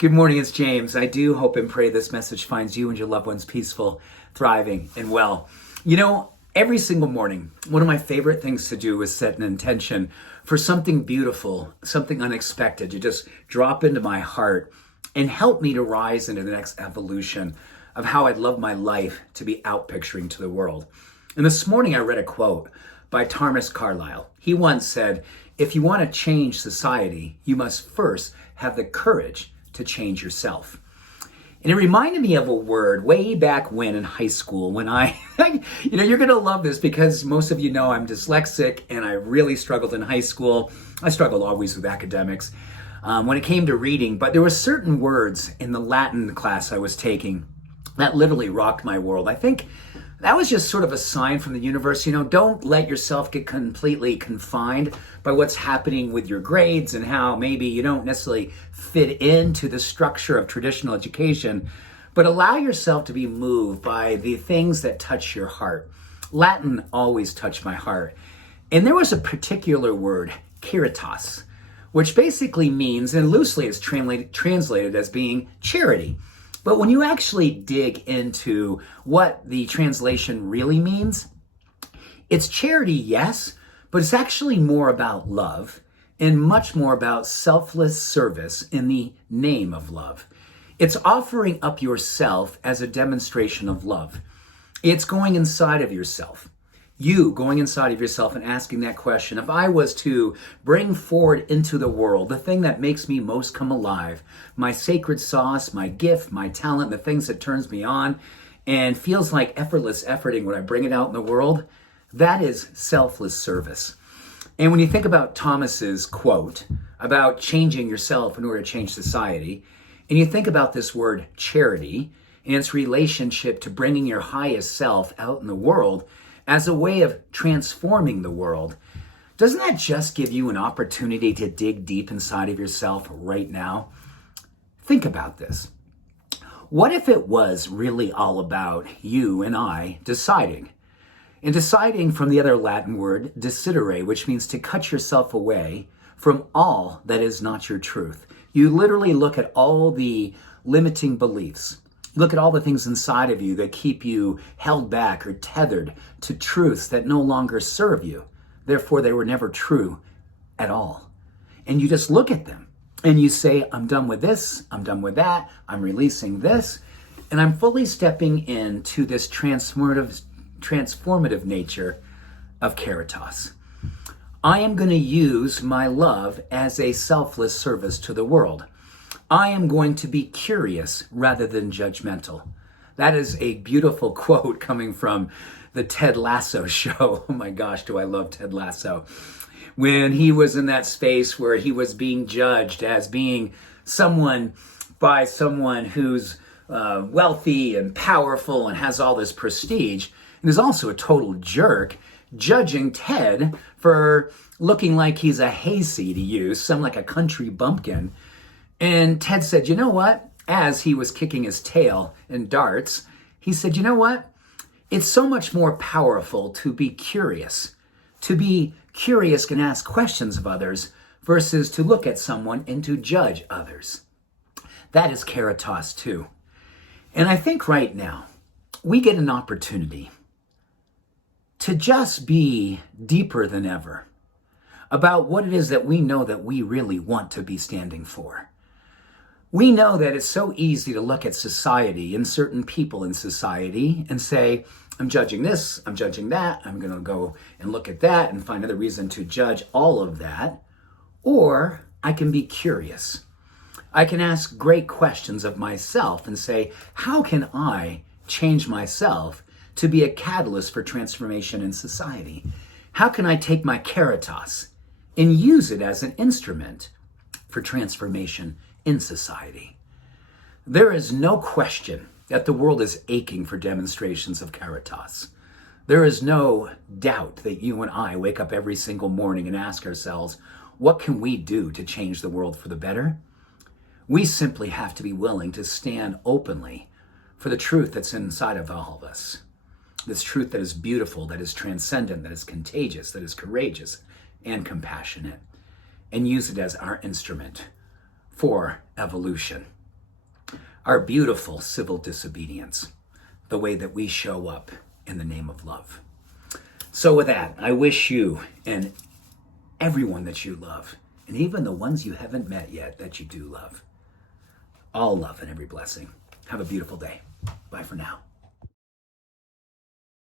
Good morning, it's James. I do hope and pray this message finds you and your loved ones peaceful, thriving, and well. You know, every single morning, one of my favorite things to do is set an intention for something beautiful, something unexpected to just drop into my heart and help me to rise into the next evolution of how I'd love my life to be out picturing to the world. And this morning I read a quote by Thomas Carlyle. He once said, "If you want to change society, you must first have the courage to change yourself." And it reminded me of a word way back when in high school when you're going to love this because most of you know I'm dyslexic and I really struggled in high school. I struggled always with academics when it came to reading, but there were certain words in the Latin class I was taking that literally rocked my world. I think that was just sort of a sign from the universe, don't let yourself get completely confined by what's happening with your grades and how maybe you don't necessarily fit into the structure of traditional education, but allow yourself to be moved by the things that touch your heart. Latin always touched my heart. And there was a particular word, Caritas, which basically means, and loosely is translated as being charity. But when you actually dig into what the translation really means, it's charity, yes, but it's actually more about love and much more about selfless service in the name of love. It's offering up yourself as a demonstration of love. It's going inside of yourself. You going inside of yourself and asking that question, if I was to bring forward into the world the thing that makes me most come alive, my sacred sauce, my gift, my talent, the things that turns me on and feels like effortless efforting when I bring it out in the world, that is selfless service. And when you think about Thomas's quote about changing yourself in order to change society, and you think about this word charity and its relationship to bringing your highest self out in the world, as a way of transforming the world, doesn't that just give you an opportunity to dig deep inside of yourself right now? Think about this. What if it was really all about you and I deciding? And deciding from the other Latin word, decidere, which means to cut yourself away from all that is not your truth. You literally look at all the limiting beliefs. Look at all the things inside of you that keep you held back or tethered to truths that no longer serve you. Therefore, they were never true at all. And you just look at them and you say, I'm done with this, I'm done with that, I'm releasing this, and I'm fully stepping into this transformative nature of Caritas. I am going to use my love as a selfless service to the world. I am going to be curious rather than judgmental. That is a beautiful quote coming from the Ted Lasso show. Oh my gosh, do I love Ted Lasso. When he was in that space where he was being judged as being someone who's wealthy and powerful and has all this prestige, and is also a total jerk, judging Ted for looking like he's a hayseed to use, some like a country bumpkin. And Ted said, you know what? As he was kicking his tail in darts, he said, you know what? It's so much more powerful to be curious. To be curious can ask questions of others versus to look at someone and to judge others. That is Caritas too. And I think right now, we get an opportunity to just be deeper than ever about what it is that we know that we really want to be standing for. We know that it's so easy to look at society and certain people in society and say, I'm judging this, I'm judging that, I'm going to go and look at that and find another reason to judge all of that. Or I can be curious. I can ask great questions of myself and say, how can I change myself to be a catalyst for transformation in society? How can I take my Caritas and use it as an instrument for transformation in society? There is no question that the world is aching for demonstrations of Caritas. There is no doubt that you and I wake up every single morning and ask ourselves, what can we do to change the world for the better? We simply have to be willing to stand openly for the truth that's inside of all of us. This truth that is beautiful, that is transcendent, that is contagious, that is courageous and compassionate, and use it as our instrument for evolution. our beautiful civil disobedience, the way that we show up in the name of love. So with that, I wish you and everyone that you love, and even the ones you haven't met yet that you do love, all love and every blessing. Have a beautiful day. Bye for now.